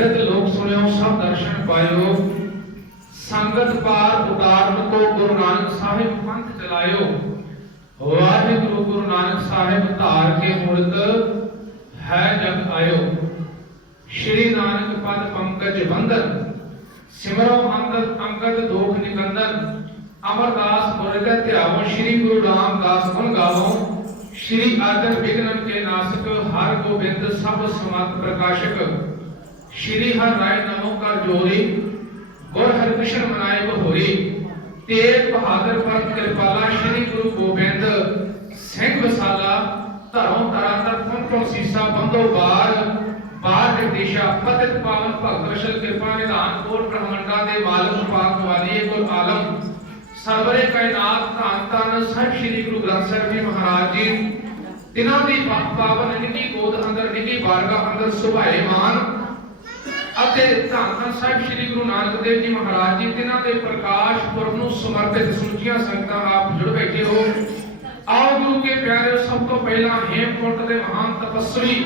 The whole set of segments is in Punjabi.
बिरध लोक सुनियो सब दर्शन पायो, संगत पार उतारन को गुरु नानक साहिब पंथ चलायो। वाहिगुरु गुरु नानक साहिब धार के मुड़त है जग आयो। श्री नानक पद पंकज बंदन, सिमरो अंगद दोख निकंदन। अमरदास मुरगै ध्यावो, श्री गुरु रामदास गुण गावो। श्री आदर विघ्न के नाशक, हर गोबिंद सब समर्थ प्रकाशक। श्री हर राय नमो कर जोरी, गुर हरकृष्ण मनाए बहोरी। तेग बहादुर पर कृपाला, श्री गुरु गोबिंद सिंह विसाला। धरों तरातर पुन सीसा बंदो बार, बार दिशा पतित पावन भगत वशल कृपा निधान। कोट ब्रह्मंडा दे मालक पाक वाली कुल आलम। सरवरे कायनात धन धन सत श्री गुरु ग्रंथ साहिब जी महाराज जी, तिन्हां दी पावन निकी गोद अंदर निकी बारगाह अंदर सुभाए मान। ਅਤੇ ਧੰਨ ਧੰਨ ਸਾਹਿਬ ਸ੍ਰੀ ਗੁਰੂ ਨਾਨਕ ਦੇਵ ਜੀ ਮਹਾਰਾਜ ਜੀ, ਤਿਨਾਂ ਦੇ ਪ੍ਰਕਾਸ਼ ਪੁਰਬ ਨੂੰ ਸਮਰਪਿਤ ਸਮੁੱਚੀਆਂ ਸੰਗਤਾਂ ਆਪ ਜੁੜ ਬੈਠੇ ਹੋ। ਆਓ ਗੁਰੂ ਕੇ ਪਿਆਰਿਓ, ਸਭ ਤੋਂ ਪਹਿਲਾਂ ਹੇਮਕੁੰਟ ਦੇ ਮਹਾਨ ਤਪਸਵੀ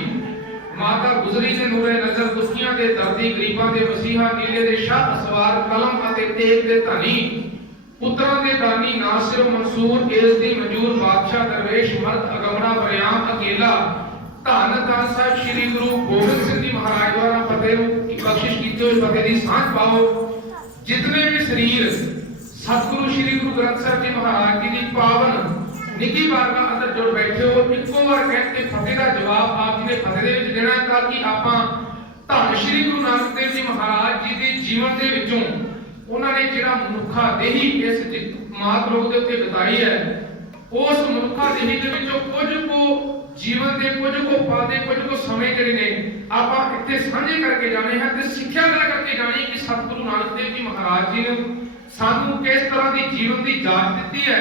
ਮਾਤਾ ਗੁਜਰੀ ਦੇ ਨੂਰੇ ਨਜ਼ਰ, ਦੁਖੀਆਂ ਦੇ ਦਰਦੀ, ਗਰੀਬਾਂ ਦੇ ਮਸੀਹਾ, ਨੀਲੇ ਦੇ ਸ਼ਾਹ ਸਵਾਰ, ਕਲਮ ਅਤੇ ਤੇਗ ਦੇ ਧਨੀ, ਪੁੱਤਰਾਂ ਦੇ ਦਾਨੀ, ਨਾਸਿਰ ਮਨਸੂਰ, ਇਸ ਦੀ ਮਜੂਰ, ਬਾਦਸ਼ਾਹ ਦਰਵੇਸ਼, ਮਰਦ ਅਗਮੜਾ, ਬਰਿਆਮ ਅਕੇਲਾ। ਧੰਨ ਧੰਨ ਸਾਹਿਬ ਸ੍ਰੀ ਗੁਰੂ ਗੋਬਿੰਦ ਸਿੰਘ ਜੀ ਮਹਾਰਾਜ ਦੁਆਰਾ ਫਤਿਹ ਨੂੰ ਬਖਸ਼ਿਸ਼ ਕੀਤੇ ਹੋਏ ਫਤਿਹ ਦੀ ਸਾਂਝ ਪਾਓ। ਜਿਤਨੇ ਵੀ ਸਰੀਰ ਸਤਿਗੁਰੂ ਸ੍ਰੀ ਗੁਰੂ ਗ੍ਰੰਥ ਸਾਹਿਬ ਜੀ ਮਹਾਰਾਜ ਜੀ ਦੀ ਪਾਵਨ ਨਿੱਕੀ ਬਾਰਗਾਹ ਅੰਦਰ ਜੁੜ ਬੈਠੇ ਹੋ, ਇੱਕੋ ਵਾਰ ਕਹਿ ਕੇ ਫਤਿਹ ਦਾ ਜਵਾਬ ਆਪ ਜੀ ਨੇ ਫਤਿਹ ਦੇ ਵਿੱਚ ਦੇਣਾ, ਤਾਂ ਕਿ ਆਪਾਂ ਧੰਨ ਸ੍ਰੀ ਗੁਰੂ ਨਾਨਕ ਦੇਵ ਜੀ ਮਹਾਰਾਜ ਜੀ ਦੇ ਜੀਵਨ ਦੇ ਵਿੱਚੋਂ ਉਹਨਾਂ ਨੇ ਜਿਹੜਾ ਮਨੁੱਖਾ ਦੇਹੀ ਇਸ ਮਾਤ ਲੋਕ ਦੇ ਉੱਤੇ ਬਿਤਾਈ ਹੈ, ਉਸ ਮਨੁੱਖਾ ਦੇਹੀ ਦੇ ਵਿੱਚੋਂ ਕੁਝ ਕੋ ਜੀਵਨ ਦੇ ਕੁਝ ਕੋ ਪਲ ਦੇ ਕੁਝ ਕੋ ਸਮੇਂ ਜਿਹੜੇ ਨੇ ਆਪਾਂ ਇੱਥੇ ਸਾਂਝੇ ਕਰਕੇ ਜਾਣੇ ਹਨ ਤੇ ਸਿੱਖਿਆ ਲੈ ਕਰਕੇ ਜਾਣੀ ਕਿ ਸਤਿਗੁਰੂ ਨਾਨਕ ਦੇਵ ਜੀ ਮਹਾਰਾਜ ਜੀ ਨੇ ਸਾਨੂੰ ਕਿਸ ਤਰ੍ਹਾਂ ਦੀ ਜੀਵਨ ਦੀ ਜਾਚ ਦਿੱਤੀ ਹੈ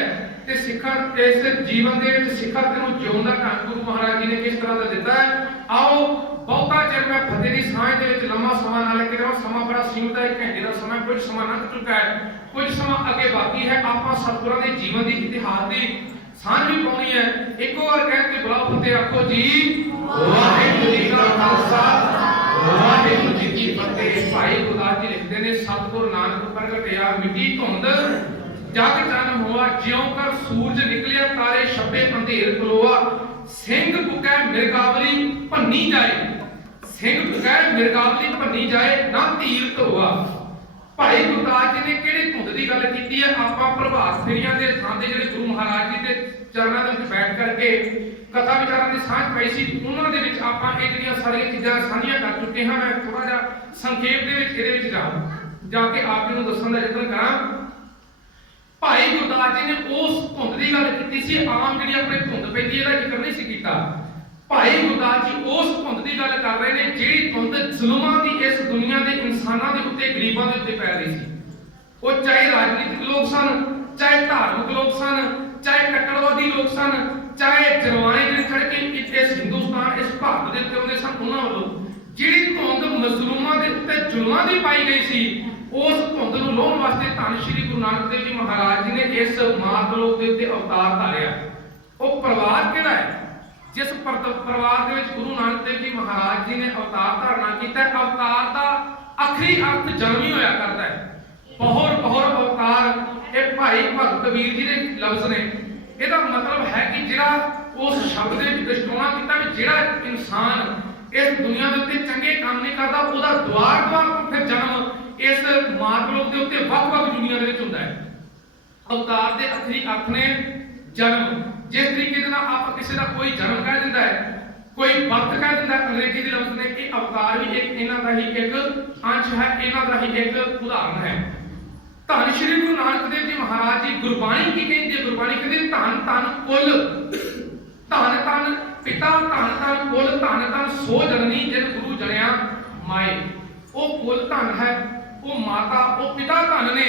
ਤੇ ਸਿੱਖਾਂ ਇਸ ਜੀਵਨ ਦੇ ਵਿੱਚ ਸਿੱਖਾਂ ਨੂੰ ਜਿਉਣ ਦਾ ਢੰਗ ਗੁਰੂ ਮਹਾਰਾਜ ਜੀ ਨੇ ਕਿਸ ਤਰ੍ਹਾਂ ਦਾ ਦਿੱਤਾ ਹੈ। ਆਓ ਬਹੁਤਾ ਚਿਰ ਮੈਂ ਫਤਿਹ ਦੀ ਸਾਂਝ ਦੇ ਵਿੱਚ ਲੰਮਾ ਸਮਾਂ ਨਾ ਲੈ ਕੇ ਜਾਵਾਂ, ਸਮਾਂ ਬੜਾ ਸੀਮਿਤ ਹੈ, 1 ਘੰਟੇ ਦਾ ਸਮਾਂ, ਕੁਝ ਸਮਾਂ ਲੰਘ ਚੁੱਕਾ ਹੈ, ਕੁਝ ਸਮਾਂ ਅੱਗੇ ਬਾਕੀ ਹੈ। ਆਪਾਂ ਸਤਿਗੁਰਾਂ ਦੇ ਜੀਵਨ ਦੀ ਇਤਿਹਾਸ ਦੀ ਸਾਂਝ ਵੀ ਪਾਉਣੀ ਹੈ। ਇੱਕੋ ਵਾਰ ਕਹਿ ਕੇ ਬੁਲਾਓ ਫਤਿਹ ਆਖੋ ਜੀ, ਵਾਹਿਗੁਰੂ ਜੀ ਕਾ ਖਾਲਸਾ, ਵਾਹਿਗੁਰੂ ਜੀ ਕੀ ਫਤਿਹ। ਭਾਈ ਗੁਰਦਾਸ ਜੀ ਲਿਖਦੇ ਨੇ, ਸਤਿਗੁਰ ਨਾਨਕ ਪ੍ਰਗਟਿਆ ਮਿੱਟੀ ਧੁੰਦ, ਜਗ ਜਨ ਹੋਆ ਜਿਉ ਕਰ ਸੂਰਜ ਨਿਕਲਿਆ, ਤਾਰੇ ਛੱਪੇ ਅੰਧੇਰ ਖਲੋਆ। ਸਿੰਘ ਪੁਕੈ ਮਿਰਗਾਵਲੀ ਭੰਨੀ ਜਾਏ, ਸਿੰਘ ਪੁਕੈ ਮਿਰਗਾਵਲੀ ਭੰਨੀ ਜਾਏ, ਨਾ ਧੀਰ ਧੋਆ। ਭਾਈ ਗੁਰਦਾਸ ਜੀ ਨੇ ਕਿਹੜੀ ਧੁੰਦ ਦੀ ਗੱਲ ਕੀਤੀ ਹੈ? ਆਪਾਂ ਪ੍ਰਭਾਤ ਫੇਰੀਆਂ ਦੇ ਥਾਂ ਤੇ ਜਿਹੜੇ ਗੁਰੂ ਮਹਾਰਾਜ ਜੀ ਦੇ ਚਰਨਾਂ ਦੇ ਵਿੱਚ ਬੈਠ ਕਰਕੇ ਕਥਾ ਵਿਚਾਰਾਂ ਦੀ ਸਾਂਝ ਪਾਈ ਸੀ, ਉਹਨਾਂ ਦੇ ਵਿੱਚ ਆਪਾਂ ਇਹ ਜਿਹੜੀਆਂ ਸਾਰੀਆਂ ਚੀਜ਼ਾਂ ਸਾਂਝੀਆਂ ਕਰ ਚੁੱਕੇ ਹਾਂ। ਮੈਂ ਥੋੜਾ ਜਿਹਾ ਸੰਖੇਪ ਦੇ ਵਿੱਚ ਇਹਦੇ ਵਿੱਚ ਜਾ ਕੇ ਆਪ ਜੀ ਨੂੰ ਦੱਸਣ ਦਾ ਯਤਨ ਕਰਾਂ। ਭਾਈ ਗੁਰਦਾਸ ਜੀ ਨੇ ਉਸ ਧੁੰਦ ਦੀ ਗੱਲ ਕੀਤੀ ਸੀ, ਆਮ ਜਿਹੜੀ ਆਪਣੇ ਧੁੰਦ ਪੈਂਦੀ ਇਹਦਾ ਜ਼ਿਕਰ ਨਹੀਂ ਸੀ ਕੀਤਾ। ਭਾਈ ਗੁਰਦਾਸ ਜੀ ਉਸ ਧੁੰਦ ਦੀ ਗੱਲ ਕਰ ਰਹੇ ਨੇ ਜਿਹੜੀ ਧੁੰਦ ਜ਼ੁਲਮਾਂ ਦੀ ਇਸ ਦੁਨੀਆ ਦੇ ਇਨਸਾਨਾਂ ਦੇ ਉੱਤੇ, ਗਰੀਬਾਂ ਦੇ ਉੱਤੇ ਪੈ ਰਹੀ ਸੀ। ਉਹ ਚਾਹੇ ਰਾਜਨੀਤਿਕ ਲੋਕ ਸਨ, ਚਾਹੇ ਧਾਰਮਿਕ ਲੋਕ ਸਨ, ਚਾਹੇ ਕੱਟੜਵਾਦੀ ਲੋਕ ਸਨ, ਚਾਹੇ ਜਰਵਾਣੇ ਜਿਹੜੇ ਖੜ ਕੇ ਇਸ ਹਿੰਦੁਸਤਾਨ, ਇਸ ਭਾਰਤ ਦੇ ਉੱਤੇ ਆਉਂਦੇ ਸਨ, ਉਹਨਾਂ ਵੱਲੋਂ ਜਿਹੜੀ ਧੁੰਦ ਮਜ਼ਲੂਮਾਂ ਦੇ ਉੱਤੇ ਜ਼ੁਲਮਾਂ ਦੀ ਪਾਈ ਗਈ ਸੀ, ਉਸ ਧੁੰਦ ਨੂੰ ਲਾਉਣ ਵਾਸਤੇ ਧੰਨ ਸ਼੍ਰੀ ਗੁਰੂ ਨਾਨਕ ਦੇਵ ਜੀ ਮਹਾਰਾਜ ਜੀ ਨੇ ਇਸ ਮਾਤ ਲੋਕ ਦੇ ਉੱਤੇ ਅਵਤਾਰ ਧਾਰਿਆ। ਉਹ ਪਰਿਵਾਰ ਕਿਹੜਾ ਹੈ ਜਿਸ ਪਰਿਵਾਰ ਦੇ ਵਿੱਚ ਗੁਰੂ ਨਾਨਕ ਦੇਵ ਜੀ ਮਹਾਰਾਜ ਜੀ ਨੇ ਅਵਤਾਰ ਧਾਰਨਾ ਕੀਤਾ? ਅਵਤਾਰ ਦਾ ਆਖਰੀ ਅਰਥ ਜਨਮ ਹੀ ਹੋਇਆ ਕਰਦਾ ਹੈ। ਬਹੁਰ ਬਹੁਰ ਅਵਤਾਰ ਇਹ ਭਾਈ ਭਗਤ ਕਬੀਰ ਜੀ ਦੇ ਲਫ਼ਜ਼ ਨੇ। ਇਹਦਾ ਮਤਲਬ ਹੈ ਕਿ ਜਿਹੜਾ ਉਸ ਸ਼ਬਦ ਦੇ ਵਿੱਚ ਦ੍ਰਿਸ਼ਟਾਉਣਾ ਕੀਤਾ ਵੀ ਜਿਹੜਾ ਇਨਸਾਨ ਇਸ ਦੁਨੀਆ ਦੇ ਉੱਤੇ ਚੰਗੇ ਕੰਮ ਨਹੀਂ ਕਰਦਾ, ਉਹਦਾ ਦੁਆਰ ਦੁਆਰ ਫਿਰ ਜਨਮ ਇਸ ਮਾਤ ਲੋਕ ਦੇ ਉੱਤੇ ਵੱਖ-ਵੱਖ ਦੁਨੀਆ ਦੇ ਵਿੱਚ ਹੁੰਦਾ ਹੈ। ਅਵਤਾਰ ਦੇ ਆਖਰੀ ਅਰਥ ਨੇ ਜਨਮ। ਜਿਸ ਤਰੀਕੇ ਦੇ ਨਾਲ ਆਪਾਂ ਕਿਸੇ ਦਾ ਕੋਈ ਜਨਮ ਕਹਿ ਦਿੰਦਾ ਹੈ, ਕੋਈ ਬਰਥ ਕਹਿ ਦਿੰਦਾ, ਅੰਗਰੇਜ਼ੀ ਦੇ ਲਫ਼ਜ਼ ਨੇ ਕਿ ਅਵਤਾਰ ਵੀ ਇੱਕ ਇਹਨਾਂ ਦਾ ਹੀ ਇੱਕ ਅੰਸ਼ ਹੈ, ਇਹਨਾਂ ਦਾ ਹੀ ਇੱਕ ਉਦਾਹਰਨ ਹੈ। ਧੰਨ ਸ਼੍ਰੀ ਗੁਰੂ ਨਾਨਕ ਦੇਵ ਜੀ ਮਹਾਰਾਜ ਜੀ ਗੁਰਬਾਣੀ ਕੀ ਕਹਿੰਦੀ ਹੈ? ਗੁਰਬਾਣੀ ਕਹਿੰਦੀ ਧੰਨ ਧੰਨ ਕੁਲ, ਧੰਨ ਧੰਨ ਪਿਤਾ, ਧੰਨ ਧੰਨ ਕੁਲ, ਧੰਨ ਧੰਨ ਸੋ ਜਨਨੀ ਜਿਨ ਗੁਰੂ ਜਣਿਆ ਮਾਏ। ਉਹ ਕੁਲ ਧੰਨ ਹੈ, ਉਹ ਮਾਤਾ, ਉਹ ਪਿਤਾ ਧੰਨ ਨੇ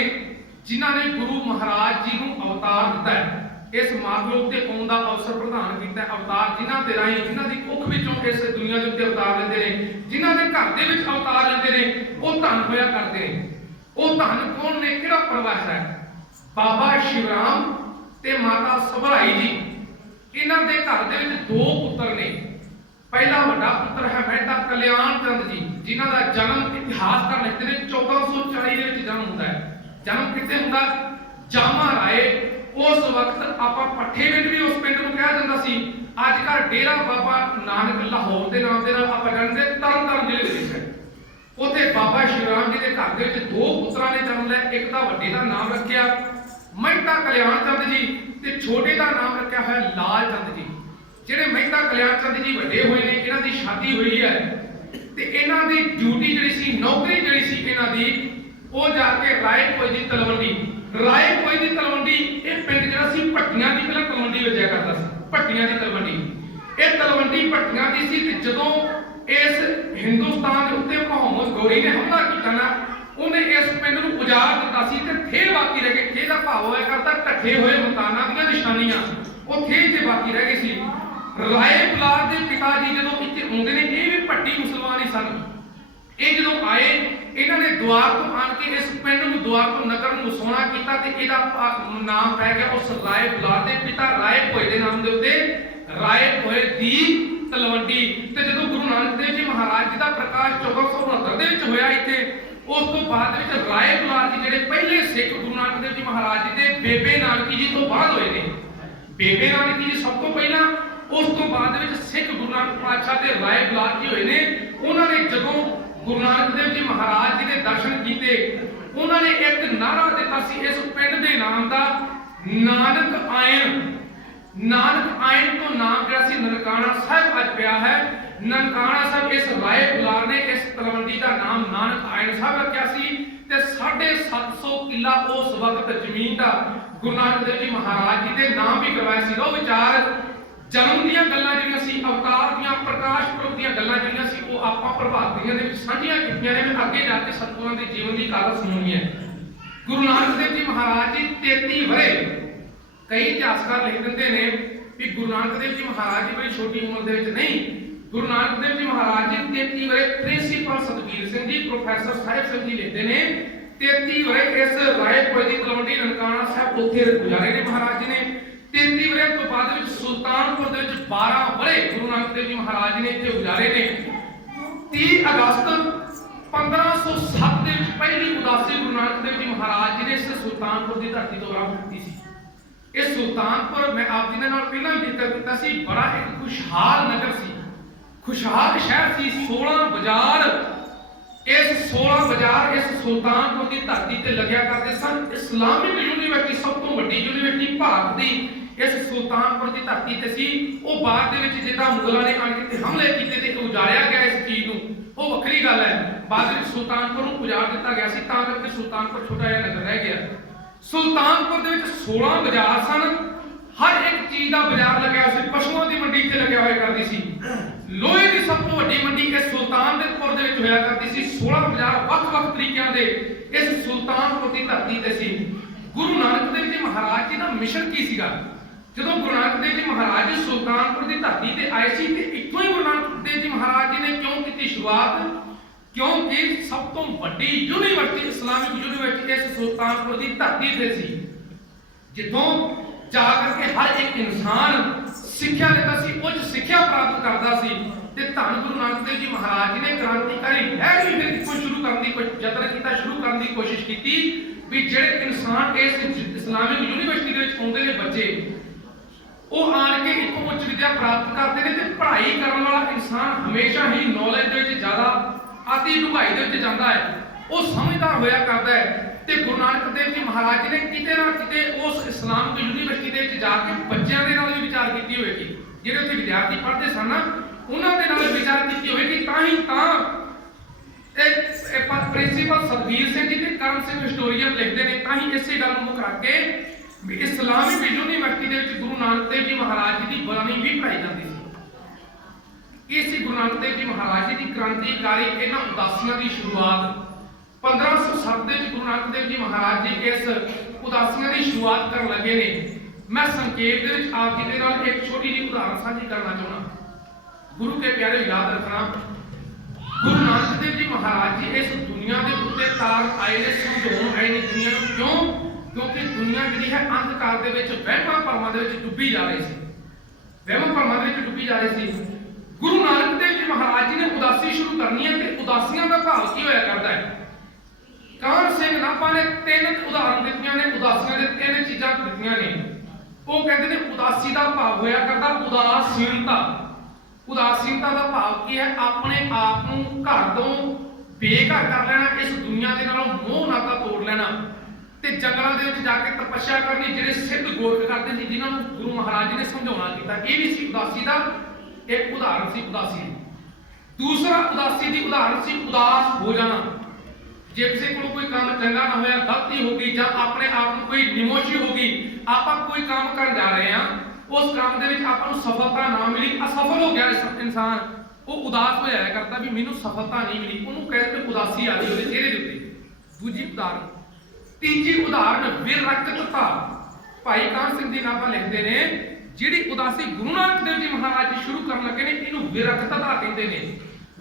ਜਿਨ੍ਹਾਂ ਨੇ ਗੁਰੂ ਮਹਾਰਾਜ ਜੀ ਨੂੰ ਅਵਤਾਰ ਦਿੱਤਾ ਹੈ, ਇਸ ਮਾਤਲੋਕ ਤੇ ਆਉਣ ਦਾ ਅਵਸਰ ਪ੍ਰਦਾਨ ਕੀਤਾ। ਅਵਤਾਰ ਜਿਨ੍ਹਾਂ ਦੇ ਰਾਹੀਂ, ਜਿਨ੍ਹਾਂ ਦੀ ਕੁੱਖ ਵਿੱਚੋਂ ਇਸ ਦੁਨੀਆ ਦੇ ਉੱਤੇ ਅਵਤਾਰ ਲੈਂਦੇ ਨੇ, ਜਿਨ੍ਹਾਂ ਦੇ ਘਰ ਦੇ ਵਿੱਚ ਅਵਤਾਰ ਲੈਂਦੇ ਨੇ, ਉਹ ਧੰਨ ਹੋਇਆ ਕਰਦੇ ਨੇ। ਉਹ ਧੰਨ ਕੌਣ ਨੇ? ਕਿਹੜਾ ਪਰਿਵਾਰ ਹੈ? ਬਾਬਾ ਸ਼ਿਵਰਾਮ ਤੇ ਮਾਤਾ ਸਭਰਾਈ ਜੀ। ਇਹਨਾਂ ਦੇ ਘਰ ਦੇ ਵਿੱਚ 2 ਪੁੱਤਰ ਨੇ। ਪਹਿਲਾ ਵੱਡਾ ਪੁੱਤਰ ਹੈ ਮਹਿਤਾ ਕਲਿਆਣ ਚੰਦ ਜੀ, ਜਿਨ੍ਹਾਂ ਦਾ जन्म इतिहासकार लिखते हैं 1440 ਦੇ ਵਿੱਚ जन्म ਹੁੰਦਾ ਹੈ। जन्म कितने ਹੁੰਦਾ? जामा राय। उस वक्त ਆਪਾਂ ਪੱਠੇ ਪਿੰਡ ਵੀ ਉਸ ਪਿੰਡ ਨੂੰ ਕਿਹਾ ਜਾਂਦਾ ਸੀ। ਅੱਜ ਕੱਲ੍ਹ ਡੇਰਾ ਬਾਬਾ ਨਾਨਕ ਲਾਹੌਰ ਦੇ ਨਾਮ ਦੇ ਨਾਲ ਆਪਾਂ ਜਾਣਦੇ ਤਰਨਤਾਰਨ ਜ਼ਿਲ੍ਹੇ ਦੇ ਵਿੱਚ ਹੈ। ਉੱਥੇ ਬਾਬਾ ਸ਼੍ਰੀ ਰਾਮ ਜੀ ਦੇ ਘਰ ਦੇ ਵਿੱਚ ਦੋ ਪੁੱਤਰਾਂ ਨੇ ਜਨਮ ਲਿਆ। ਇੱਕ ਦਾ ਵੱਡੇ ਦਾ ਨਾਮ ਰੱਖਿਆ ਮਹਿਤਾ ਕਲਿਆਣ ਚੰਦ ਜੀ ਤੇ ਛੋਟੇ ਦਾ ਨਾਮ ਰੱਖਿਆ ਹੋਇਆ ਲਾਲ ਚੰਦ ਜੀ। ਜਿਹੜੇ ਮਹਿਤਾ ਕਲਿਆਣ ਚੰਦ ਜੀ ਵੱਡੇ ਹੋਏ ਨੇ, ਇਹਨਾਂ ਦੀ ਸ਼ਾਦੀ ਹੋਈ ਹੈ ਤੇ ਇਹਨਾਂ ਦੀ ਡਿਊਟੀ ਜਿਹੜੀ ਸੀ, ਨੌਕਰੀ ਜਿਹੜੀ ਸੀ ਇਹਨਾਂ ਦੀ, ਉਹ ਜਾ ਕੇ ਰਾਏ ਭੋਏ ਦੀ ਤਲਵੰਡੀ। ਰਾਏ ਭੋਏ ਦੀ ਤਲਵੰਡੀ ਇਹ ਪਿੰਡ ਜਿਹੜਾ ਸੀ ਭੱਟੀਆਂ ਦੀ, ਪਹਿਲਾਂ ਤਲਵੰਡੀ ਵਜਿਆ ਕਰਦਾ ਸੀ, ਭੱਟੀਆਂ ਦੀ ਤਲਵੰਡੀ। ਇਹ ਤਲਵੰਡੀ ਭੱਟੀਆਂ ਦੀ ਸੀ ਤੇ ਜਦੋਂ ਇਸ ਹਿੰਦੁਸਤਾਨ ਦੇ ਉੱਤੇ ਮੁਹੰਮਦ ਗੌਰੀ ਨੇ ਹਮਲਾ ਕੀਤਾ ਨਾ, ਉਹਨੇ ਇਸ ਪਿੰਡ ਨੂੰ ਉਜਾੜ ਦਿੱਤਾ ਸੀ ਤੇ ਥੇ ਬਾਕੀ ਰਹਿ ਗਏ। ਥੇ ਦਾ ਭਾਵ ਹੋਇਆ ਕਰਦਾ ਢੱਠੇ ਹੋਏ ਮਕਾਨਾਂ ਦੀਆਂ ਨਿਸ਼ਾਨੀਆਂ, ਉਹ ਥੇ ਤੇ ਬਾਕੀ ਰਹਿ ਗਏ ਸੀ। ਰਾਏ ਬਲਾਰ ਦੇ ਪਿਤਾ ਜੀ ਜਦੋਂ ਇੱਥੇ ਆਉਂਦੇ ਨੇ, ਇਹ ਵੀ ਭੱਟੀ ਮੁਸਲਮਾਨ ਹੀ ਸਨ। ਇਹ ਜਦੋਂ ਆਏ, ਇਹਨਾਂ ਨੇ ਦੁਆਰ ਤੋਂ ਆਣ ਕੇ ਇਸ ਪਿੰਡ ਨੂੰ, ਦੁਆਰ ਤੋਂ ਨਗਰ ਨੂੰ ਵਸਾਉਣਾ ਕੀਤਾ ਤੇ ਇਹਦਾ ਨਾਮ ਪੈ ਗਿਆ ਉਸ ਰਾਏ ਬਲਾਰ ਦੇ ਪਿਤਾ ਰਾਏ ਭੋਏ ਦੇ ਨਾਮ ਦੇ ਉੱਤੇ, ਰਾਏ ਭੋਏ ਦੀ ਤਲਵੰਡੀ। ਤੇ ਜਦੋਂ ਗੁਰੂ ਨਾਨਕ ਦੇਵ ਜੀ ਮਹਾਰਾਜ ਜੀ ਦਾ ਪ੍ਰਕਾਸ਼ 1469 ਦੇ ਵਿੱਚ ਹੋਇਆ ਇੱਥੇ, ਉਸ ਤੋਂ ਬਾਅਦ ਵਿੱਚ ਰਾਏ ਬਲਾਰ ਜੀ ਜਿਹੜੇ ਪਹਿਲੇ ਸਿੱਖ ਗੁਰੂ ਨਾਨਕ ਦੇਵ ਜੀ ਮਹਾਰਾਜ ਜੀ ਦੇ ਬੇਬੇ ਨਾਨਕੀ ਜੀ ਤੋਂ ਬਾਅਦ ਹੋਏ ਨੇ। ਬੇਬੇ ਨਾਨਕੀ ਜੀ ਸਭ ਤੋਂ ਪਹਿਲਾਂ, ਉਸ ਤੋਂ ਬਾਅਦ ਵਿੱਚ ਸਿੱਖ ਗੁਰੂ ਨਾਨਕ ਪਾਤਸ਼ਾਹ ਦੇ ਰਾਏ ਬਲਾਰ ਜੀ ਹੋਏ ਨੇ। ਉਹਨਾਂ ਨੇ ਜਦੋਂ ਗੁਰੂ ਨਾਨਕ ਦੇਵ ਜੀ ਮਹਾਰਾਜ ਜੀ ਦੇ ਦਰਸ਼ਨ ਕੀਤੇ, ਉਹਨਾਂ ਨੇ ਇੱਕ ਨਾਰਾ ਦਿੱਤਾ ਸੀ ਇਸ ਪਿੰਡ ਦੇ ਨਾਮ ਦਾ, ਨਾਨਕ ਆਇਨ। ਨਾਨਕ ਆਇਨ ਤੋਂ ਨਾਮ ਜਿਹੜਾ ਸੀ ਨਨਕਾਣਾ ਸਾਹਿਬ ਅੱਜ ਪਿਆ ਹੈ। ਨਨਕਾਣਾ ਸਾਹਿਬ ਇਸ ਰਾਏ ਬਲਾਰ ਨੇ ਇਸ ਤਲਵੰਡੀ ਦਾ ਨਾਮ ਨਾਨਕ ਆਇਨ ਸਾਹਿਬ ਰੱਖਿਆ ਸੀ ਤੇ 750 ਕਿੱਲਾ ਉਸ ਵਕਤ ਜ਼ਮੀਨ ਦਾ ਗੁਰੂ ਨਾਨਕ ਦੇਵ ਜੀ ਮਹਾਰਾਜ ਜੀ ਦੇ ਨਾਮ ਵੀ ਕਰਵਾਇਆ ਸੀ। ਉਹ ਵਿਚਾਰ ਜਨਮ ਦੀਆਂ ਗੱਲਾਂ ਜਿਹੜੀਆਂ ਸੀ, ਅਵਤਾਰ ਦੀਆਂ, ਪ੍ਰਕਾਸ਼ ਪੁਰਬ ਦੀਆਂ ਗੱਲਾਂ ਜਿਹੜੀਆਂ ਸੀ, ਉਹ ਆਪਾਂ ਪ੍ਰਭਾਤ ਦੀਆਂ ਦੇ ਵਿੱਚ ਸਾਂਝੀਆਂ ਕੀਤੀਆਂ ਨੇ। ਮੈਂ ਅੱਗੇ ਜਾ ਕੇ ਸਤਿਗੁਰਾਂ ਦੇ ਜੀਵਨ ਦੀ ਗੱਲ ਸੁਣਾਉਣੀ ਹੈ। ਗੁਰੂ ਨਾਨਕ ਦੇਵ ਜੀ ਮਹਾਰਾਜ ਜੀ 33 ਵਰੇ, ਕਈ ਇਤਿਹਾਸਕਾਰ ਲਿਖ ਦਿੰਦੇ ਨੇ ਵੀ ਗੁਰੂ ਨਾਨਕ ਦੇਵ ਜੀ ਮਹਾਰਾਜ ਜੀ ਬੜੀ ਛੋਟੀ ਉਮਰ ਦੇ ਵਿੱਚ ਨਹੀਂ, ਗੁਰੂ ਨਾਨਕ ਦੇਵ ਜੀ ਮਹਾਰਾਜ ਜੀ 33 ਵਰੇ। ਪ੍ਰਿੰਸੀਪਲ ਸਤਬੀਰ ਸਿੰਘ ਜੀ, ਪ੍ਰੋਫੈਸਰ ਸਾਹਿਬ ਸਿੰਘ ਜੀ ਲਿਖਦੇ ਨੇ 33 ਵਰੇ ਇਸ ਰਾਏ ਭੋਏ ਦੀ ਤਲਵੰਡੀ ਨਨਕਾਣਾ ਸਾਹਿਬ ਉੱਥੇ ਗੁਜ਼ਾਰੇ ਨੇ ਮਹਾਰਾਜ ਜੀ ਨੇ। 33 ਵਰੇ ਤੋਂ ਬਾਅਦ ਵਿੱਚ ਸੁਲਤਾਨਪੁਰ ਦੇ ਵਿੱਚ 12 ਵਰੇ ਗੁਰੂ ਨਾਨਕ ਦੇਵ ਜੀ ਮਹਾਰਾਜ ਨੇ ਇੱਥੇ ਗੁਜ਼ਾਰੇ ਨੇ। 30 ਅਗਸਤ 1507 ਦੇ ਵਿੱਚ ਪਹਿਲੀ ਉਦਾਸੀ ਗੁਰੂ ਨਾਨਕ ਦੇਵ ਜੀ ਮਹਾਰਾਜ ਜੀ ਨੇ ਇਸ ਸੁਲਤਾਨਪੁਰ ਦੀ ਧਰਤੀ ਤੋਂ ਆਰੰਭ ਕੀਤੀ ਸੀ। ਇਹ ਸੁਲਤਾਨਪੁਰ, ਮੈਂ ਆਪ ਜੀ ਦੇ ਨਾਲ ਪਹਿਲਾਂ ਜ਼ਿਕਰ ਕੀਤਾ ਸੀ, ਬੜਾ ਇੱਕ ਖੁਸ਼ਹਾਲ ਨਗਰ ਸੀ, ਖੁਸ਼ਹਾਲ ਸ਼ਹਿਰ ਸੀ। 16 ਬਾਜ਼ਾਰ, ਇਸ 16 ਬਾਜ਼ਾਰ ਇਸ ਸੁਲਤਾਨਪੁਰ ਦੀ ਧਰਤੀ ਤੇ ਲੱਗਿਆ ਕਰਦੇ ਸਨ। ਇਸਲਾਮਿਕ ਯੂਨੀਵਰਸਿਟੀ, ਸਭ ਤੋਂ ਵੱਡੀ ਯੂਨੀਵਰਸਿਟੀ ਭਾਰਤ ਦੀ, ਇਸ ਸੁਲਤਾਨਪੁਰ ਦੀ ਧਰਤੀ ਤੇ ਸੀ। ਉਹ ਬਾਅਦ ਦੇ ਵਿੱਚ ਜਿੱਦਾਂ ਮੁਗਲਾਂ ਨੇ ਆਣ ਕੇ ਹਮਲੇ ਕੀਤੇ ਤੇ ਉਜਾੜਿਆ ਗਿਆ ਇਸ ਚੀਜ਼ ਨੂੰ, ਉਹ ਵੱਖਰੀ ਗੱਲ ਹੈ। ਬਾਅਦ ਵਿੱਚ ਸੁਲਤਾਨਪੁਰ ਨੂੰ ਉਜਾੜ ਦਿੱਤਾ ਗਿਆ ਸੀ, ਤਾਂ ਕਰਕੇ ਸੁਲਤਾਨਪੁਰ ਛੋਟਾ ਜਿਹਾ ਨਗਰ ਰਹਿ ਗਿਆ। ਸੁਲਤਾਨਪੁਰ ਦੇ ਵਿੱਚ 16 ਬਾਜ਼ਾਰ ਸਨ। ਹਰ ਇੱਕ ਚੀਜ਼ ਦਾ ਬਾਜ਼ਾਰ ਲੱਗਿਆ ਸੀ। ਪਸ਼ੂਆਂ ਦੀ ਮੰਡੀ ਇੱਥੇ ਲੱਗਿਆ ਹੋਇਆ ਕਰਦੀ ਸੀ। ਲੋਹੇ ਦੀ ਸਭ ਤੋਂ ਵੱਡੀ ਮੰਡੀ ਇਸ ਸੁਲਤਾਨਪੁਰ ਦੇ ਵਿੱਚ ਹੋਇਆ ਕਰਦੀ ਸੀ। 16 ਬਾਜ਼ਾਰ ਵੱਖ-ਵੱਖ ਤਰੀਕਿਆਂ ਦੇ ਇਸ ਸੁਲਤਾਨਪੁਰ ਦੀ ਧਰਤੀ ਤੇ ਸੀ। ਗੁਰੂ ਨਾਨਕ ਦੇਵ ਜੀ ਮਹਾਰਾਜ ਜੀ ਦਾ ਮਿਸ਼ਨ ਕੀ ਸੀਗਾ? ਜਦੋਂ ਗੁਰੂ ਨਾਨਕ ਦੇਵ ਜੀ ਮਹਾਰਾਜ ਜੀ ਸੁਲਤਾਨਪੁਰ ਦੀ ਧਰਤੀ ਤੇ ਆਏ ਸੀ ਤੇ ਇੱਥੋਂ ਹੀ ਗੁਰੂ ਨਾਨਕ ਦੇਵ ਜੀ ਮਹਾਰਾਜ ਜੀ ਨੇ ਕਿਉਂ ਕੀਤੀ ਸ਼ੁਰੂਆਤ? ਕਿਉਂਕਿ ਸਭ ਤੋਂ ਵੱਡੀ ਯੂਨੀਵਰਸਿਟੀ, ਇਸਲਾਮਿਕ ਯੂਨੀਵਰਸਿਟੀ ਇਸ ਸੁਲਤਾਨਪੁਰ ਦੀ ਧਰਤੀ ਤੇ ਸੀ, ਜਿੱਥੋਂ ਜਾ ਕਰਕੇ ਹਰ ਇੱਕ ਇਨਸਾਨ ਸਿੱਖਿਆ ਲੈਂਦਾ ਸੀ, ਉੱਚ ਸਿੱਖਿਆ ਪ੍ਰਾਪਤ ਕਰਦਾ ਸੀ। ਤੇ ਧੰਨ ਗੁਰੂ ਨਾਨਕ ਦੇਵ ਜੀ ਮਹਾਰਾਜ ਜੀ ਨੇ ਕ੍ਰਾਂਤੀਕਾਰੀ ਲਹਿਰ ਵੀ ਫਿਰ ਕੋਈ ਸ਼ੁਰੂ ਕਰਨ ਦੀ ਕੋਈ ਯਤਨ ਕੀਤਾ, ਸ਼ੁਰੂ ਕਰਨ ਦੀ ਕੋਸ਼ਿਸ਼ ਕੀਤੀ ਵੀ ਜਿਹੜੇ ਇਨਸਾਨ ਇਸ ਇਸਲਾਮਿਕ ਯੂਨੀਵਰਸਿਟੀ ਦੇ ਵਿੱਚ ਆਉਂਦੇ ਨੇ ਬੱਚੇ, ਉਹ ਆਣ ਕੇ ਇੱਥੋਂ ਉੱਚ ਵਿੱਦਿਆ ਪ੍ਰਾਪਤ ਕਰਦੇ ਨੇ। ਤੇ ਪੜ੍ਹਾਈ ਕਰਨ ਵਾਲਾ ਇਨਸਾਨ ਹਮੇਸ਼ਾ ਹੀ ਨੌਲੇਜ ਦੇ ਵਿੱਚ ਜ਼ਿਆਦਾ ਆਤੀ ਡੂੰਘਾਈ ਦੇ ਵਿੱਚ ਜਾਂਦਾ ਹੈ, ਉਹ ਸਮਝਦਾਰ ਹੋਇਆ ਕਰਦਾ ਹੈ। ਤੇ ਗੁਰੂ ਨਾਨਕ ਦੇਵ ਜੀ ਮਹਾਰਾਜ ਜੀ ਨੇ ਕਿਤੇ ਨਾ ਕਿਤੇ ਉਸ ਇਸਲਾਮਿਕ ਯੂਨੀਵਰਸਿਟੀ ਦੇ ਵਿੱਚ ਜਾ ਕੇ ਬੱਚਿਆਂ ਦੇ ਨਾਲ ਵੀ ਵਿਚਾਰ ਕੀਤੀ ਹੋਵੇਗੀ। ਜਿਹੜੇ ਉੱਥੇ ਵਿਦਿਆਰਥੀ ਪੜ੍ਹਦੇ ਸਨ ਨਾ, ਉਹਨਾਂ ਦੇ ਨਾਲ ਵਿਚਾਰ ਕੀਤੀ ਹੋਵੇਗੀ। ਤਾਂ ਹੀ ਪ੍ਰਿੰਸੀਪਲ ਸਤਬੀਰ ਸਿੰਘ ਜੀ ਤੇ ਕਰਮ ਸਿੰਘ ਹਿਸਟੋਰੀਅਨ ਲਿਖਦੇ ਨੇ, ਤਾਂ ਹੀ ਇਸੇ ਗੱਲ ਨੂੰ ਮੁੱਖ ਰੱਖ ਕੇ ਵੀ ਇਸਲਾਮਿਕ ਯੂਨੀਵਰਸਿਟੀ ਦੇ ਵਿੱਚ ਗੁਰੂ ਨਾਨਕ ਦੇਵ ਜੀ ਮਹਾਰਾਜ ਜੀ ਦੀ ਬਾਣੀ ਵੀ ਪੜ੍ਹਾਈ ਜਾਂਦੀ ਸੀ। ਇਹ ਸੀ ਗੁਰੂ ਨਾਨਕ ਦੇਵ ਜੀ ਮਹਾਰਾਜ ਜੀ ਦੀ ਕ੍ਰਾਂਤੀਕਾਰੀ ਇਹਨਾਂ ਉਦਾਸੀਆਂ ਦੀ ਸ਼ੁਰੂਆਤ। 1507 ਦੇ ਵਿੱਚ ਗੁਰੂ ਨਾਨਕ ਦੇਵ ਜੀ ਮਹਾਰਾਜ ਜੀ ਇਸ ਉਦਾਸੀਆਂ ਦੀ ਸ਼ੁਰੂਆਤ ਕਰਨ ਲੱਗੇ ਨੇ। ਮੈਂ ਸੰਖੇਪ ਦੇ ਵਿੱਚ ਆਪ ਜੀ ਦੇ ਨਾਲ ਇੱਕ ਛੋਟੀ ਜਿਹੀ ਉਦਾਹਰਨ ਸਾਂਝੀ ਕਰਨਾ ਚਾਹੁੰਦਾ। ਗੁਰੂ ਕੇ ਪਿਆਰੇ ਯਾਦ ਰੱਖਣਾ, ਗੁਰੂ ਨਾਨਕ ਦੇਵ ਜੀ ਮਹਾਰਾਜ ਜੀ ਇਸ ਦੁਨੀਆ ਦੇ ਉੱਤੇ ਤਾਰ ਆਏ ਨੇ, ਸਮਝਾਉਣ ਆਏ ਨੇ ਦੁਨੀਆ ਨੂੰ। ਕਿਉਂ? ਕਿਉਂਕਿ ਦੁਨੀਆ ਜਿਹੜੀ ਹੈ ਅੰਧਕਾਰ ਦੇ ਵਿੱਚ, ਵਹਿਮਾਂ ਭਰਮਾਂ ਦੇ ਵਿੱਚ ਡੁੱਬੀ ਜਾ ਰਹੀ ਸੀ। ਵਹਿਮਾਂ ਭਰਮਾਂ ਦੇ ਵਿੱਚ ਡੁੱਬੀ ਜਾ ਰਹੀ ਸੀ। गुरु नानक देव जी महाराज जी ने उदासी शुरू करनी है तो उदासियां का भाव की होया करता है। कान सिंह नाभा ने तीन उदाहरण दित्तियां ने, उदासियां दे तीन चीजां दित्तियां ने। वो कहते ने उदासी का भाव होया करता उदासीनता। उदासीनता का भाव की है अपने आप को घर तो बेघर कर लेना, इस दुनिया के नालों मोह नाता तोड़ लेना ते जंगलों के विच जाके तपस्या करनी, जिहड़े सिद्ध गोरख करते सी जिन्हां नूं गुरु महाराज जी ने समझाउणा कीता। ये भी सी उदासी का एक उदाहरण सी उदासी। दूसरा उदासी की उदाहरण सी उदास हो जाना। जे किसी को कोई काम चंगा ना होया, गलती होगी या अपने आप में कोई निमोशी होगी, आपां कोई काम कर जा रहे हैं, उस काम दे विच आपां नूं सफलता ना मिली, असफल हो गया इंसान, वो उदास हो जाया करता भी मैनूं सफलता नहीं मिली, उन्होंने कहते उदासी आ गई उसके चेहरे के उत्ते। दूजी उदाहरण। तीजी उदाहरण विरक्तता। भाई कान सिंह जी नाभा लिखते ने जिहड़ी उदासी गुरु नानक देव जी महाराज जी शुरू करन लगे ने इहनूं विरक्तता कहते ने।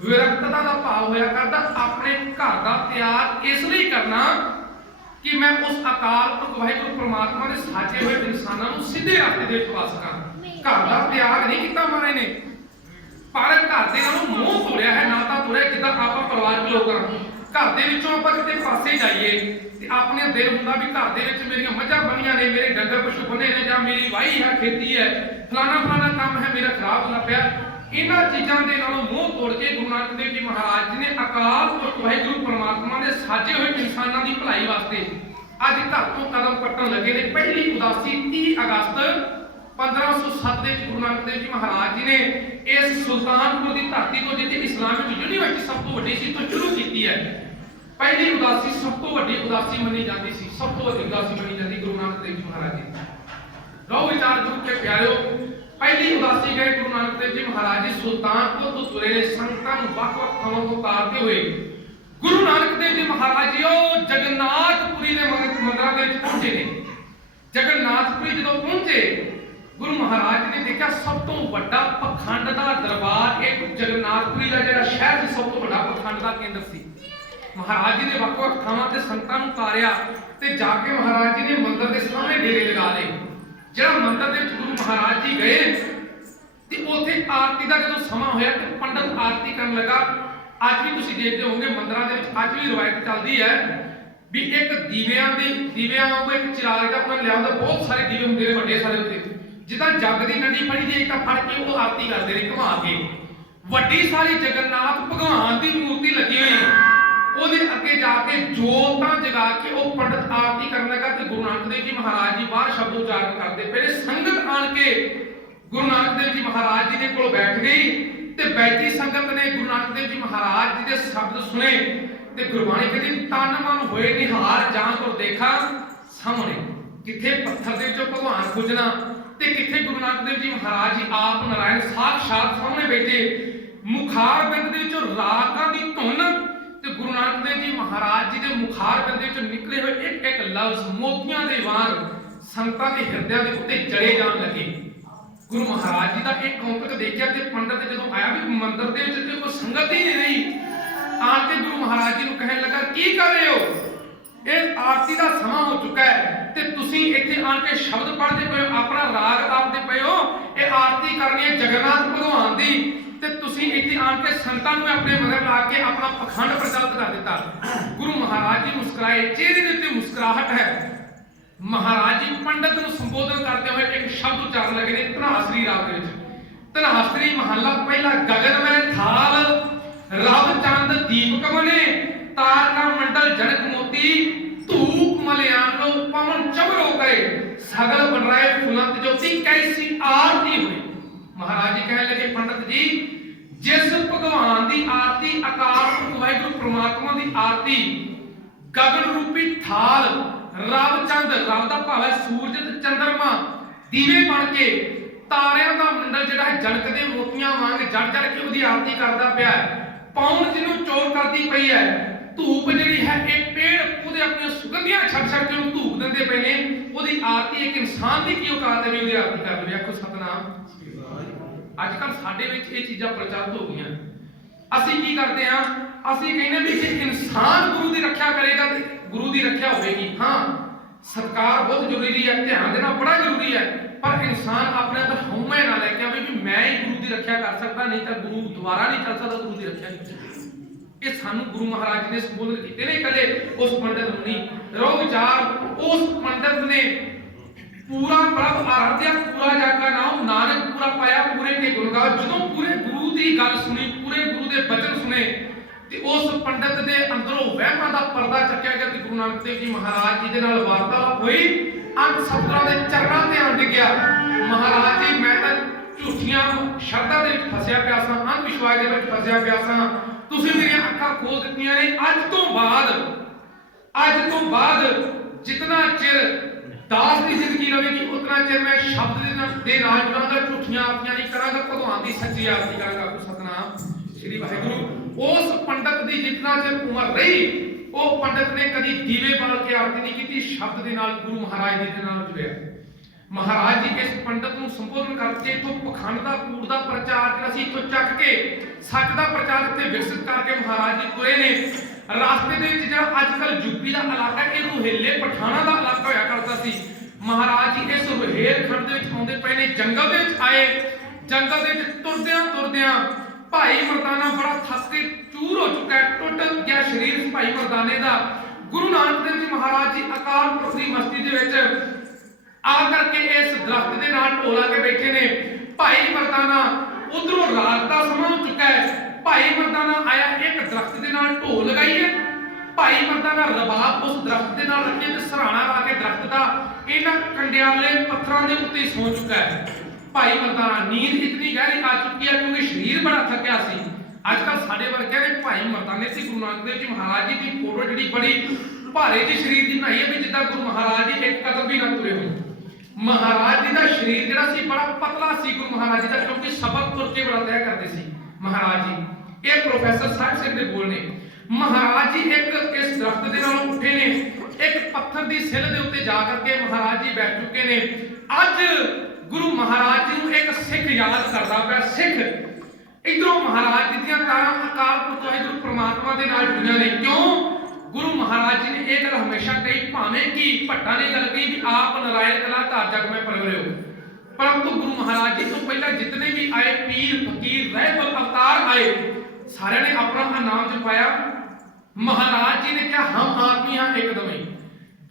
विरक्तता का भाव होया करदा अपने घर का त्याग इसलिए करना कि मैं उस अकाल पुरख वाहिगुरू परमात्मा के साजे हुए इंसानों को सीधे रास्ते दे पा सकां। घर का त्याग नहीं किया महाराज ने, पर घर दे नालों मोह तोड़िया है, नाता तोड़िया जिद्दां आपां परिवार के लोग घर दे विचों आपां किते पासे जाइए ते अपने दिल हुंदा भी घर दे विच मेरियां मੱਝਾਂ बणीਆਂ ने, मेरे डंगर पशु बने ने, जां मेरी वाही है, खेती है, फलाना फलाना काम है मेरा खराब होना पिया। इन्हां चीज़ां दे नालों मोह तोड़ के गुरु नानक देव जी महाराज जी ने अकाल पुरख वाहिगुरू परमात्मा ने साजे हुए इंसानां दी भलाई वास्ते अज घर तो कदम पट्टन लगे ने। पहली उदासी 30 अगस्त 1507 ਦੇ ਗੁਰੂ ਨਾਨਕ ਦੇਵ ਜੀ ਮਹਾਰਾਜ ਜੀ ਨੇ ਇਸ ਸੁਲਤਾਨਪੁਰ ਦੀ ਧਰਤੀ ਤੋਂ ਜਿੱਥੇ ਇਸਲਾਮਿਕ ਯੂਨੀਵਰਸਿਟੀ ਸਭ ਤੋਂ ਵੱਡੀ ਸੀ ਤੋਂ ਸ਼ੁਰੂ ਕੀਤੀ ਹੈ। ਪਹਿਲੀ ਉਦਾਸੀ ਸਭ ਤੋਂ ਵੱਡੀ ਉਦਾਸੀ ਮੰਨੀ ਜਾਂਦੀ ਸੀ, ਸਭ ਤੋਂ ਵੱਡੀ ਉਦਾਸੀ ਮੰਨੀ ਜਾਂਦੀ ਗੁਰੂ ਨਾਨਕ ਦੇਵ ਜੀ ਮਹਾਰਾਜ ਜੀ। ਰੋ ਵਿਚਾਰ ਗੁਰੂ ਕੇ ਪਿਆਰਿਓ, ਪਹਿਲੀ ਉਦਾਸੀ ਗਏ ਗੁਰੂ ਨਾਨਕ ਦੇਵ ਜੀ ਮਹਾਰਾਜ ਜੀ ਸੁਲਤਾਨਪੁਰ ਤੋਂ ਤੁਰੇ ਨੇ ਸੰਗਤਾਂ ਨੂੰ ਵੱਖ-ਵੱਖ ਥਾਵਾਂ ਤੋਂ ਉਤਾਰਦੇ ਹੋਏ ਗੁਰੂ ਨਾਨਕ ਦੇਵ ਜੀ ਮਹਾਰਾਜ ਜੀ ਉਹ ਜਗन्नाथपुरी ਦੇ ਮੰਦਰਾਂ ਦੇ ਵਿੱਚ ਪਹੁੰਚੇ ਨੇ। जगन्नाथपुरी ਜਦੋਂ ਪਹੁੰਚੇ गुरु महाराज जी ने देखा सब तो बड़ा पखंड का दरबार एक जगन्नाथपुरी का जिहड़ा शहर सी सब तो बड़ा पखंड का केंद्र सी। महाराज जी ने ਵੱਖ-ਵੱਖ ਥਾਵਾਂ ਤੇ ਸੰਗਤਾਂ ਨੂੰ ਉਤਾਰਿਆ ਤੇ ਜਾ ਕੇ महाराज जी ने मंदिर के सामने डेरे लगा लए। ਜਿਹੜਾ ਮੰਦਿਰ ਦੇ ਵਿੱਚ गुरु महाराज जी गए ਤੇ ਉੱਥੇ ਆਰਤੀ ਦਾ ਜਦੋਂ ਸਮਾਂ ਹੋਇਆ ਤੇ ਪੰਡਤ ਆਰਤੀ ਕਰਨ ਲੱਗਾ। ਅੱਜ ਵੀ ਤੁਸੀਂ ਦੇਖਦੇ ਹੋਵੋਗੇ ਮੰਦਿਰਾਂ ਦੇ ਵਿੱਚ ਅੱਜ ਵੀ ਰਵਾਇਤ ਚੱਲਦੀ ਹੈ ਵੀ ਇੱਕ ਦੀਵਿਆਂ ਵਾਂਗੂ ਇੱਕ ਚਿਰਾਗ ਦਾ ਆਪਣਾ ਲਿਆਉਂਦਾ, ਬਹੁਤ ਸਾਰੇ ਦੀਵੇ ਹੁੰਦੇ ਨੇ ਵੱਡੇ ਸਾਰੇ ਉੱਤੇ, जिदा जग की नंडी फड़ी जे एक फड़ के वो आरती करते हैं घुमा के। वड्डी सारी जगन्नाथ भगवान की मूर्ति लगी हुई ਉਹਦੇ ਅੱਗੇ ਜਾ ਕੇ ਜੋਤਾਂ ਜਗਾ ਕੇ ਉਹ ਪੰਡਤ ਆਰਤੀ ਕਰਨ ਲੱਗਾ ਤੇ ਗੁਰੂ ਨਾਨਕ ਦੇਵ ਜੀ ਮਹਾਰਾਜ ਜੀ ਬਾਹਰ ਸ਼ਬਦ ਉਚਾਰਨ ਕਰਦੇ ਪਏ। ਸੰਗਤ ਆਣ ਕੇ ਗੁਰੂ ਨਾਨਕ ਦੇਵ ਜੀ ਮਹਾਰਾਜ ਜੀ ਦੇ ਕੋਲ ਬੈਠ ਗਈ ਤੇ ਬੈਠੀ ਸੰਗਤ ਨੇ ਗੁਰੂ ਨਾਨਕ ਦੇਵ ਜੀ ਮਹਾਰਾਜ ਜੀ ਦੇ ਸ਼ਬਦ ਸੁਣੇ ਤੇ ਗੁਰਬਾਣੀ ਕਹਿੰਦੀ ਤਨ ਮਨ ਹੋਏ ਨਿਹਾਰ ਜਾਂ ਤੋਂ ਦੇਖਾ ਸਾਹਮਣੇ। ਕਿੱਥੇ ਪੱਥਰ ਦੇ ਵਿੱਚੋਂ ਭਗਵਾਨ ਖੁਜਣਾ ਤੇ ਕਿੱਥੇ ਗੁਰੂ ਨਾਨਕ ਦੇਵ ਜੀ ਮਹਾਰਾਜ ਜੀ ਆਪ ਨਾਰਾਇਣ ਸਾਖਸ਼ਾਤ ਸਾਹਮਣੇ ਬੈਠੇ। ਮੁਖਾਰ ਬਿੰਦ ਦੇ ਵਿੱਚੋਂ ਰਾਗਾਂ ਦੀ ਧੁਨ ਤੇ ਗੁਰੂ ਨਾਨਕ ਦੇਵ ਜੀ ਮਹਾਰਾਜ ਜੀ ਦੇ ਮੁਖਾਰ ਬਿੰਦ ਦੇ ਵਿੱਚੋਂ ਨਿਕਲੇ ਹੋਏ ਇੱਕ ਇੱਕ ਲਫ਼ਜ਼ ਮੋਤੀਆਂ ਦੇ ਵਾਂਗ ਸੰਤਾਂ ਦੇ ਹਿਰਦਿਆਂ ਦੇ ਉੱਤੇ ਜੜੇ ਜਾਣ ਲੱਗੇ। ਗੁਰੂ ਮਹਾਰਾਜ ਜੀ ਦਾ ਇਹ ਕੌਤਕ ਦੇਖਿਆ ਤੇ ਪੰਡਤ ਜਦੋਂ ਆਇਆ ਵੀ ਮੰਦਿਰ ਦੇ ਵਿੱਚ ਤੇ ਕੋਈ ਸੰਗਤ ਹੀ ਨਹੀਂ ਰਹੀ, ਆਣ ਕੇ ਗੁਰੂ ਮਹਾਰਾਜ ਜੀ ਨੂੰ ਕਹਿਣ ਲੱਗਾ ਕੀ ਕਰ ਰਹੇ ਹੋ, ਇਹ ਆਰਤੀ ਦਾ ਸਮਾਂ ਹੋ ਚੁੱਕਾ ਹੈ ਤੇ ਤੁਸੀਂ ਇੱਥੇ ਆਣ ਕੇ ਸ਼ਬਦ ਪੜ੍ਹਦੇ ਪਏ ਹੋ, ਆਪਣਾ ਰਾਗ ਆਪਦੇ ਪਏ ਹੋ, ਇਹ ਆਰਤੀ ਕਰਨੀ ਹੈ ਜਗन्नाथ ਭਗਵਾਨ ਦੀ ਤੇ ਤੁਸੀਂ ਇੱਥੇ ਆਣ ਕੇ ਸੰਤਾਂ ਨੂੰ ਆਪਣੇ ਮਗਰ ਲਾ ਕੇ ਆਪਣਾ ਪਖੰਡ ਪ੍ਰਚਲਿਤ ਕਰ ਦਿੱਤਾ। ਗੁਰੂ ਮਹਾਰਾਜ ਜੀ ਮੁਸਕਰਾਏ, ਚਿਹਰੇ ਦੇ ਉੱਤੇ ਮੁਸਕਰਾਹਟ ਹੈ। ਮਹਾਰਾਜ ਜੀ ਪੰਡਤ ਨੂੰ ਸੰਬੋਧਨ ਕਰਦੇ ਹੋਏ ਇੱਕ ਸ਼ਬਦ ਉਚਾਰਨ ਲੱਗੇ ਨੇ ਧਨਾਸਰੀ ਰਾਗ ਦੇ ਵਿੱਚ। ਧਨਾਸਰੀ ਮਹੱਲਾ ਪਹਿਲਾ। ਗਗਨ ਮੈਂ ਥਾਲ ਰਵ ਚੰਦ ਦੀਪਕ ਬਨੇ ਤਾਰ का मंडल जनक मोती धूप मलयानो पवन चमरो करे सगल बन रहे फुलंत ज्योति कैसी आरती हुई। महाराज जी कहने लगे पंडित जी जिस भगवान की आरती अकाल पुरख वाहिगुरू परमात्मा की आरती गगन रूपी थाल रव चंद रव का भाव है सूरज ते चंद्रमा दीवे बन के तारियां का मंडल जिहड़ा है जनक दे मोतियां वांग जड़ जड़ के उसकी आरती करता पिया। पौन जिन्हों चोर करती पई है। धूप जिहड़ी है एक पेड़ ਉਹਦੇ ਆਪਣੀਆਂ ਸੁਗੰਧੀਆਂ ਛੱਡ ਛੱਡ ਕੇ ਉਹਨੂੰ ਧੂਪ ਦਿੰਦੇ ਪਏ ਨੇ। ਉਹਦੀ ਆਰਤੀ ਇੱਕ ਇਨਸਾਨ ਦੀ ਕੀ ਔਕਾਤ ਹੈ ਵੀ ਉਹਦੀ ਆਰਤੀ ਕਰ ਲਵੇ। ਆਖੋ ਸਤਨਾਮ। ਅੱਜ ਕੱਲ ਸਾਡੇ ਵਿੱਚ ਇਹ ਚੀਜ਼ਾਂ ਪ੍ਰਚਲਿਤ ਹੋ ਗਈਆਂ। ਅਸੀਂ ਕੀ ਕਰਦੇ ਹਾਂ, ਅਸੀਂ ਕਹਿੰਦੇ ਵੀ ਜੇ ਇਨਸਾਨ ਗੁਰੂ ਦੀ ਰੱਖਿਆ ਕਰੇਗਾ ਤੇ ਗੁਰੂ ਦੀ ਰੱਖਿਆ ਹੋਵੇਗੀ। ਹਾਂ ਸਤਿਕਾਰ ਬਹੁਤ ਜ਼ਰੂਰੀ ਹੈ, ਧਿਆਨ ਦੇਣਾ ਬੜਾ ਜ਼ਰੂਰੀ ਹੈ, पर इंसान अपने अंदर हउमय ना लेके आवे भी मैं ही गुरु की रक्षा कर सकता, नहीं तो गुरु दोबारा नहीं चल सकता, गुरु की रक्षा नहीं कर सकता। ये सानू गुरु महाराज ने संबोधन किए ने कदे उस पंडित ਨੂੰ नहीं रो विचार उस पंडित ने पूरा प्रभ आराध्या पूरा जागा नाम नानक पूरा पाया पूरे के गुण गा। ਜਦੋਂ पूरे गुरु की गल सुनी, पूरे गुरु के वचन सुने ਤੇ ਉਸ ਪੰਡਤ ਦੇ ਅੰਦਰੋਂ ਵਹਿਮਾਂ ਦਾ ਪਰਦਾ ਚੱਕਿਆ ਗਿਆ ਤੇ ਗੁਰੂ ਨਾਨਕ ਦੇਵ ਜੀ ਮਹਾਰਾਜ ਜੀ ਦੇ ਨਾਲ ਵਾਰਤਾਲਾਪ ਹੋਈ। ਅੰਤ ਸਤਿਗੁਰਾਂ ਦੇ ਚਰਨਾਂ ਤੇ ਆ ਡਿੱਗਿਆ। ਮਹਾਰਾਜ ਜੀ ਮੈਂ ਤਾਂ ਝੂਠੀਆਂ ਸ਼ਰਧਾ ਦੇ ਵਿੱਚ ਫਸਿਆ ਪਿਆ ਸਾਂ, ਅੰਧ ਵਿਸ਼ਵਾਸ ਦੇ ਵਿੱਚ ਫਸਿਆ ਪਿਆ ਸਾਂ, ਤੁਸੀਂ ਮੇਰੀਆਂ ਅੱਖਾਂ ਖੋਲ ਦਿੱਤੀਆਂ ਨੇ। ਅੱਜ ਤੋਂ ਬਾਅਦ ਜਿਤਨਾ ਚਿਰ ਦਾਸ ਦੀ ਜ਼ਿੰਦਗੀ ਰਹੇਗੀ ਉਤਨਾ ਚਿਰ ਮੈਂ ਸ਼ਬਦ ਦੇ ਨਾਲ ਜੁੜਾਂਗਾ, ਝੂਠੀਆਂ ਆਰਤੀਆਂ ਨਹੀਂ ਕਰਾਂਗਾ, ਭਗਵਾਨ ਦੀ ਸੱਚੀ ਆਰਤੀ ਕਰਾਂਗਾ। ਸਤਨਾਮ श्री वाहिगुरु। उस पंडित की जितना चਿਰ उम्र रही वो पंडित ने कभी दीवे बाल के आरती नहीं की, शब्द के नाल गुरु महाराज जी के नाल जुड़िया। महाराज जी इस पंडित को संबोधन करके तो पखंड का कूड़ का प्रचार जिहड़ा तो चक के सच का प्रचार इत्थे विकसित करके महाराज जी तुरे ने। रास्ते दे विच जिहड़ा अजकल यूपी का इलाका ये रोहेले पठाणा का इलाका होया करता सी। महाराज जी इस रोहेलखंड दे विच आउंदे पए ने, जंगल दे विच आए। जंगल दे विच तुरदियां भाई मर्दाना बड़ा थक के चूर हो चुका है, टुट गया शरीर भाई मर्दाने का। गुरु नानक देव जी महाराज जी अकाल पुरख दी मस्ती दे विच आ करके इस दरख्त दे नाल ढोला के बैठे ने। भाई मर्दाना उधरों रात का समा हो चुका है, भाई मर्दाना आया एक दरख्त दे नाल ढोल लगाई है। भाई मर्दाना रबाब उस दरख्त दे नाल रखे ते सराणा ला के दरख्त दा इन्हां कंडियाले पत्थरां दे उत्ते सौ चुका है। भाई मर्दाना नींद इतनी गहरी आ चुकी है क्योंकि शरीर बड़ा थकिया सी। अजकल साडे वर्गे ने भाई मर्दाने सी गुरु नानक देव जी महाराज जी की फोटो जिहड़ी बड़ी भारे जी शरीर की बनाई है भी जिद्दां गुरु महाराज जी एक कदम भी ना तुरे हो। महाराज जी का शरीर जिहड़ा सी बड़ा पतला सी गुरु महाराज जी का, क्योंकि सबक तुर के बड़ा तय करते सी महाराज जी। ये प्रोफेसर साहब सिंह दे बोल ने। महाराज जी एक इस दरख्त दे नालों उठे ने, एक पत्थर की सिल दे उत्ते जा करके महाराज जी बैठ चुके ने। अज गुरु महाराज जी को एक सिख याद करता पाया। सिख इधरों महाराज जी दी तारां अकाल पुरख वाहिगुरू परमात्मा दे नाल जुड़ियां ने। क्यों? गुरु महाराज जी ने एक गल हमेशा कही, भावें कि भट्टा ने गल कही भी आप नारायण कला धार जग में प्रगटे हो, परंतु गुरु महाराज जी तो पहला जितने भी आए पीर फकीर रहबर अवतार आए सारे ने अपना नाम जपाया। महाराज जी ने क्या हम आदमी हाँ एकदम ही।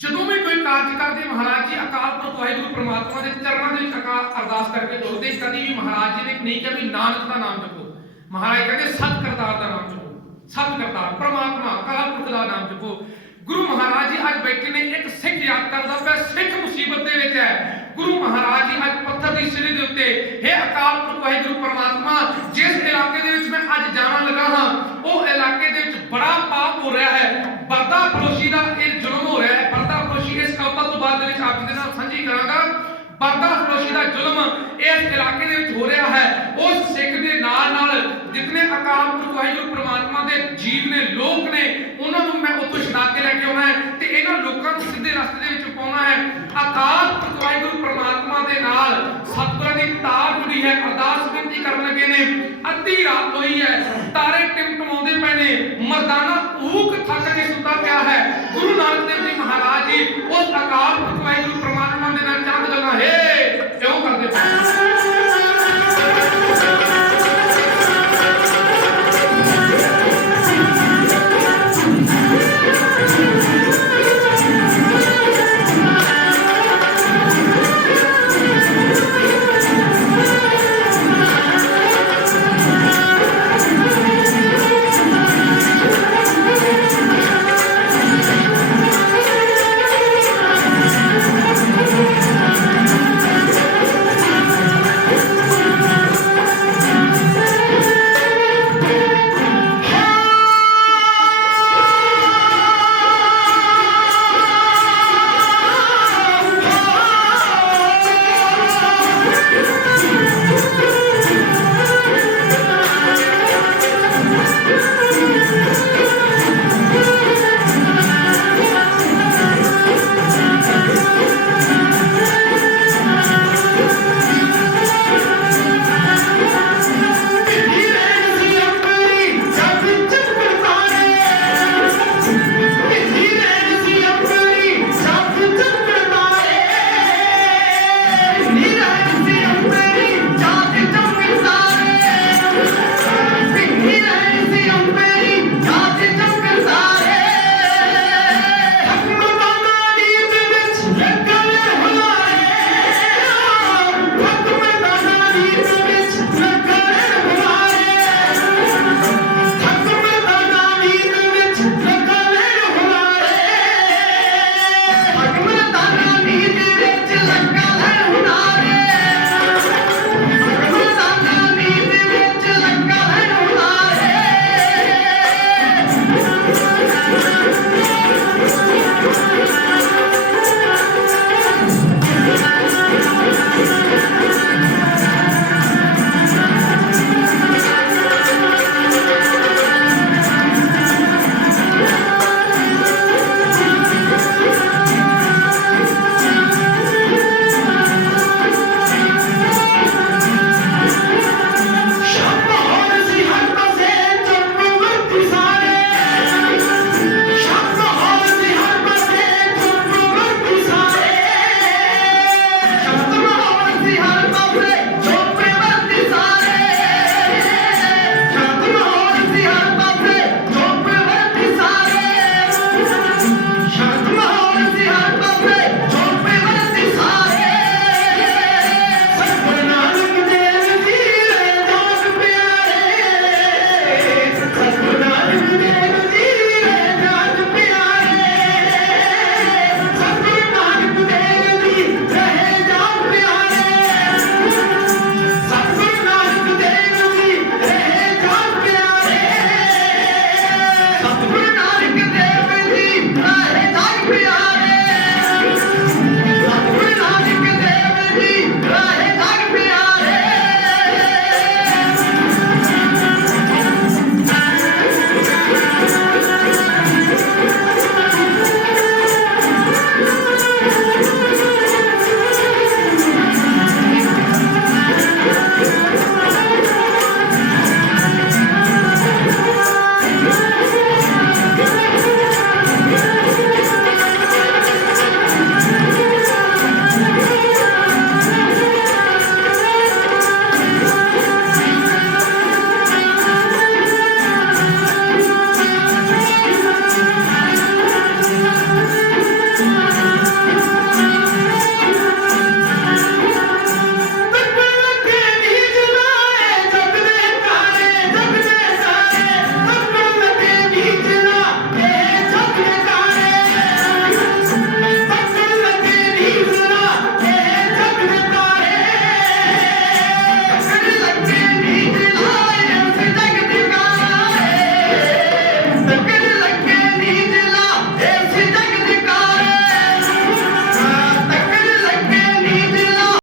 ਜਦੋਂ भी कोई कार्य करते महाराज जी अकाल पुरख वाहिगुरू परमात्मा के चरणों में अरदास करके तुरते। कभी भी महाराज जी ने नहीं कहा भी नानक का नाम जपो। महाराज कहते सत करतार का नाम जपो, सत करतार परमात्मा अकाल पुरख का नाम जपो। गुरु महाराज जी आज बैठे ने एक सिख याद करता पाया। सिख मुसीबत दे विच है। गुरु महाराज जी आज पत्थर की सिरे दे उत्ते, हे अकाल पुरख वाहिगुरू परमात्मा जिस इलाके दे विच मैं आज जाना लगा हां वो इलाके दे विच बड़ा पाप हो रहा है, बरदा फरोशी का एक जुल्म हो रहा है। बरदा फरोशी इस कविता तो बाद आप जी नाल साझी करांगा। बरदा फरोशी का जुल्म इस इलाके दे विच हो रहा है। उस सिख दे नाल जितने अकाल पुरख वाहिगुरू परमात्मा के जीव ने लोक ने उन्होंने मैं उत्तों छुड़ा के लैके आना है ते इन्हां लोकां नूं सीधे रस्ते दे विच पाउणा है। अकाल पुरख वाहिगुरू परमात्मा दे नाल सतगुरां दी तार जुड़ी है। अरदास बेनती करन लगे ने, अद्धी रात होई है, तारे टिमटमाउंदे पए ने, मर्दाना भूख थक के सुता पिया है। गुरु नानक देव जी महाराज जी उस अकाल पुरख वाहिगुरू